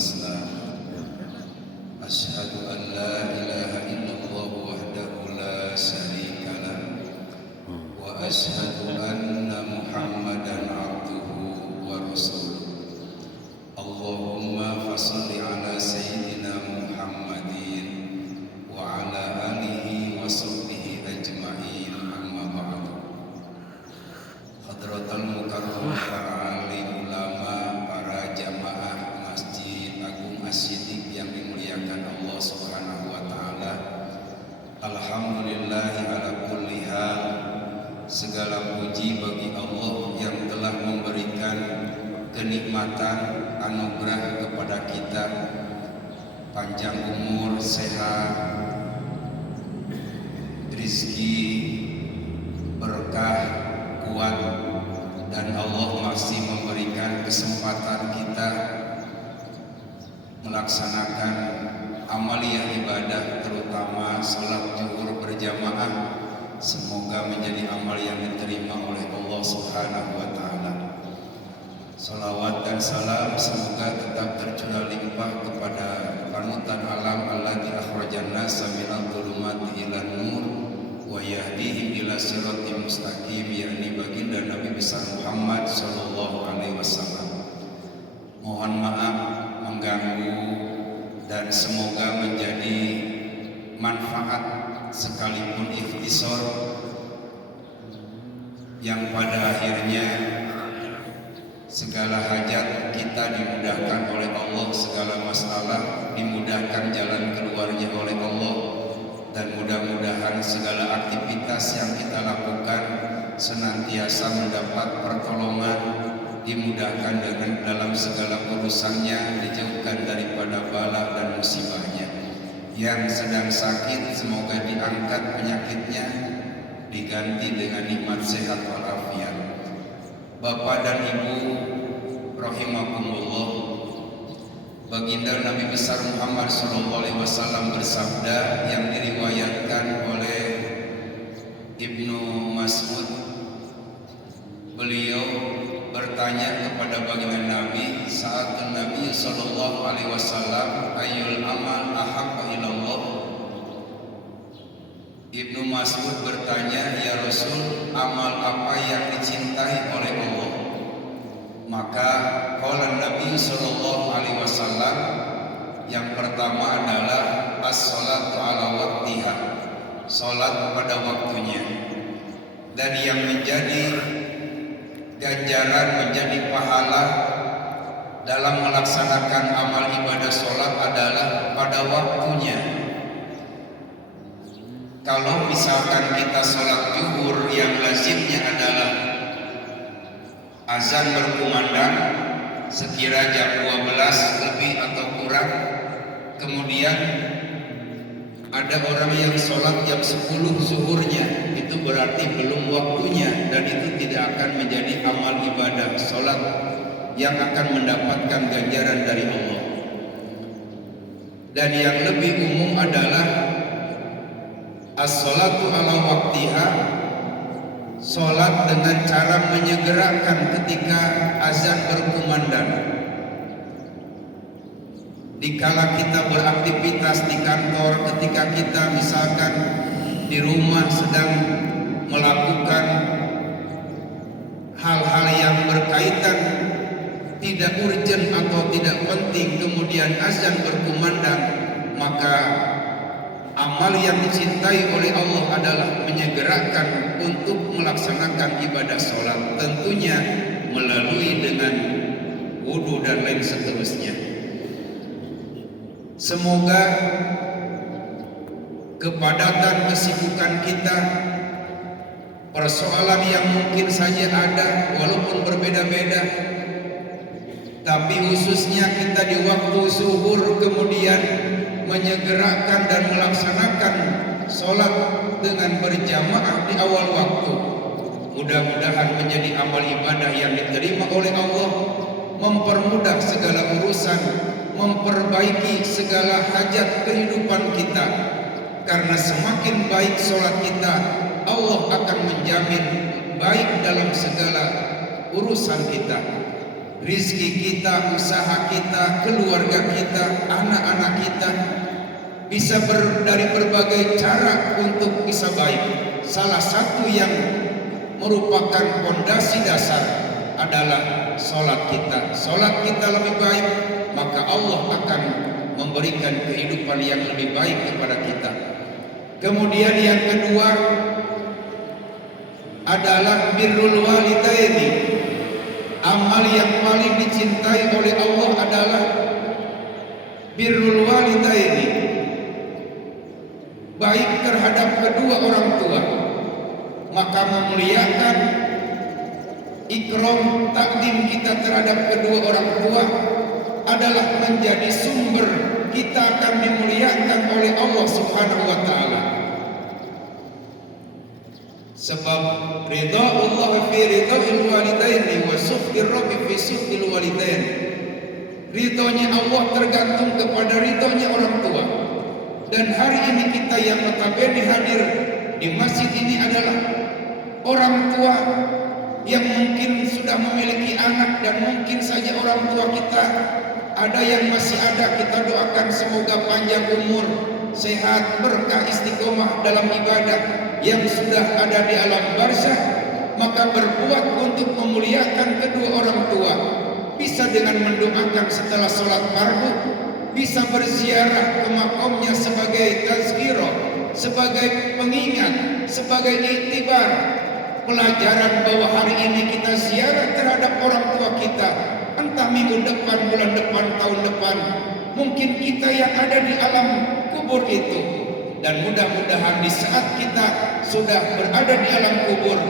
Islam. Asyhadu an la ilaha illallah wahdahu la syarika lah wa asyhadu anna Muhammadan abduhu wa rasuluh. Allahumma fashalli ala sayyidina Muhammadin wa ala alihi wa sahbihi ajma'in, amma ba'du. Hadratul mukarram para alim ulama, para jamaah Masjid Agung As-Siddiq yang dimuliakan Allah Subhanahu wa taala. Alhamdulillahi ala kulli hal. Segala puji bagi Allah yang telah memberikan kenikmatan anugerah kepada kita, panjang umur, sehat, rizki, berkah, kuat, dan Allah masih memberikan kesempatan kita melaksanakan amaliyah ibadah, terutama salat zuhur berjamaah. Semoga menjadi amal yang diterima oleh Allah Subhanahu wa taala. Salawat dan salam semoga tetap tercurah limpah kepada panutan alam allati akhrajan nasa minadh dhulumati ilan nur wa yahdihim ila siratim mustaqim, yakni baginda Nabi besar Muhammad sallallahu alaihi wasallam. Mohon maaf mengganggu dan semoga menjadi manfaat sekalipun ikhtisar yang pada akhirnya segala hajat kita dimudahkan oleh Allah, segala masalah dimudahkan jalan keluarnya oleh Allah, dan mudah-mudahan segala aktivitas yang kita lakukan senantiasa mendapat pertolongan, dimudahkan dengan dalam segala urusannya, dijauhkan daripada bala dan musibahnya. Yang sedang sakit semoga diangkat penyakitnya, diganti dengan nikmat sehat walafiat. Bapak dan Ibu rahimakumullah, baginda Nabi besar Muhammad SAW bersabda yang diriwayatkan oleh Ibnu Mas'ud. Beliau bertanya kepada baginda Nabi saat Nabi SAW, ayyul amal ahabba ilallah. Ibnu Mas'ud bertanya, ya Rasul, amal apa yang dicintai oleh Allah? Maka qala Nabi SAW, yang pertama adalah as-salatu ala waqtiha, salat pada waktunya. Dan yang menjadi ganjaran, menjadi pahala dalam melaksanakan amal ibadah salat adalah pada waktunya. Kalau misalkan kita sholat zuhur yang lazimnya adalah azan berkumandang sekira jam 12 lebih atau kurang, kemudian ada orang yang sholat jam 10 zuhurnya, itu berarti belum waktunya, dan itu tidak akan menjadi amal ibadah sholat yang akan mendapatkan ganjaran dari Allah. Dan yang lebih umum adalah as-salatu ala waqtiha, salat dengan cara menyegerakan ketika azan berkumandang. Dikala kita beraktivitas di kantor, ketika kita misalkan di rumah sedang melakukan hal-hal yang berkaitan tidak urgent atau tidak penting, kemudian azan berkumandang, maka amal yang dicintai oleh Allah adalah menyegerakan untuk melaksanakan ibadah sholat, tentunya melalui dengan wudu dan lain seterusnya. Semoga kepadatan kesibukan kita, persoalan yang mungkin saja ada walaupun berbeda-beda, tapi khususnya kita di waktu zuhur kemudian menyegerakan dan melaksanakan sholat dengan berjamaah di awal waktu. Mudah-mudahan menjadi amal ibadah yang diterima oleh Allah, mempermudah segala urusan, memperbaiki segala hajat kehidupan kita. Karena semakin baik sholat kita, Allah akan menjamin baik dalam segala urusan kita. rizki kita, usaha kita, keluarga kita, anak-anak kita bisa dari berbagai cara untuk bisa baik. Salah satu yang merupakan fondasi dasar adalah sholat kita. Sholat kita lebih baik, maka Allah akan memberikan kehidupan yang lebih baik kepada kita. Kemudian yang kedua adalah birrul walidaini. Amal yang paling dicintai oleh Allah adalah birrul walidaini, baik terhadap kedua orang tua. Maka memuliakan, ikram, takdim kita terhadap kedua orang tua adalah menjadi sumber kita akan dimuliakan oleh Allah Subhanahu wa taala. Sebab ridha Allah fi ridha'il walidaini wa sukhtir rabbi fi sukhtil walidain. Ridhonya Allah tergantung kepada ridhonya orang tua. Dan hari ini kita yang notabene hadir di masjid ini adalah orang tua yang mungkin sudah memiliki anak, dan mungkin saja orang tua kita ada yang masih ada. Kita doakan semoga panjang umur, sehat, berkah, istiqomah dalam ibadah. Yang sudah ada di alam barzah, maka berbuat untuk memuliakan kedua orang tua bisa dengan mendoakan setelah sholat fardu, bisa berziarah ke makamnya sebagai tazkirah, sebagai pengingat, sebagai iktibar, pelajaran bahwa hari ini kita ziarah terhadap orang tua kita. Entah minggu depan, bulan depan, tahun depan, mungkin kita yang ada di alam kubur itu. Dan mudah-mudahan di saat kita sudah berada di alam kubur,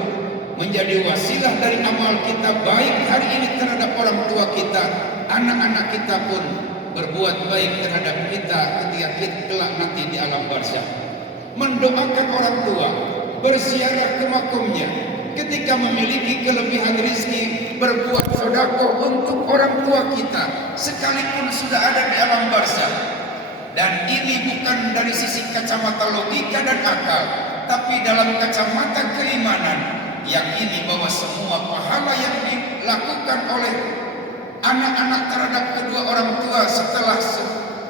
menjadi wasilah dari amal kita baik hari ini terhadap orang tua kita, anak-anak kita pun berbuat baik terhadap kita ketika kita kelak nanti di alam barzah. Mendoakan orang tua, berziarah ke makamnya, ketika memiliki kelebihan rizki, berbuat sedekah untuk orang tua kita sekalipun sudah ada di alam barzah. Dan ini bukan dari sisi kacamata logika dan akal, tapi dalam kacamata keimanan, yakini bahwa semua pahala yang dilakukan oleh anak-anak terhadap kedua orang tua setelah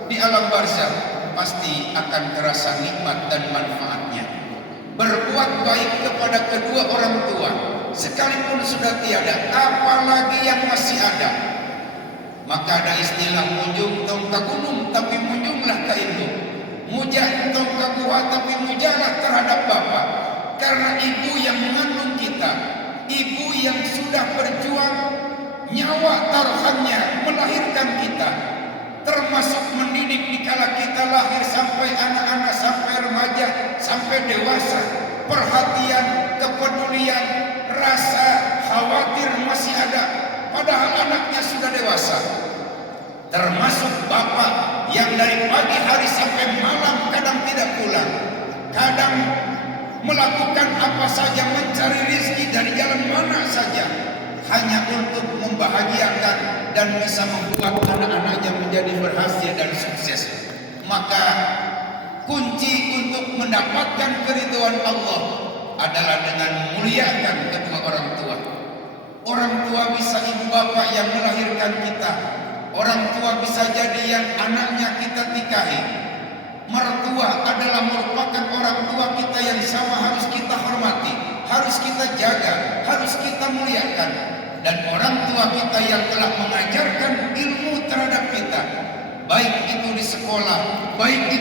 di alam barzah pasti akan terasa nikmat dan manfaatnya. Berbuat baik kepada kedua orang tua sekalipun sudah tiada, apalagi yang masih ada. Maka ada istilah munjung tong ka gunung tapi munjunglah ka indung, mujah tong ka gua tapi mujahlah terhadap bapak. Karena ibu yang mengandung kita, ibu yang sudah berjuang nyawa taruhannya melahirkan kita, termasuk mendidik dikala kita lahir sampai anak-anak, sampai remaja, sampai dewasa. Perhatian, kepedulian, rasa khawatir masih ada, padahal anaknya sudah dewasa. Termasuk bapak yang dari pagi hari sampai malam kadang tidak pulang, kadang melakukan apa saja, mencari rezeki dari jalan mana saja, hanya untuk membahagiakan dan bisa membuat anak-anaknya menjadi berhasil dan sukses. Maka kunci untuk mendapatkan keridhaan Allah adalah dengan memuliakan kedua orang tua. Orang tua bisa ibu bapak yang melahirkan kita. Orang tua bisa jadi yang anaknya kita nikahi. Mertua adalah merupakan orang tua kita yang sama, harus kita hormati, harus kita jaga, harus kita muliakan. Dan orang tua kita yang telah mengajarkan ilmu terhadap kita, baik itu di sekolah, baik itu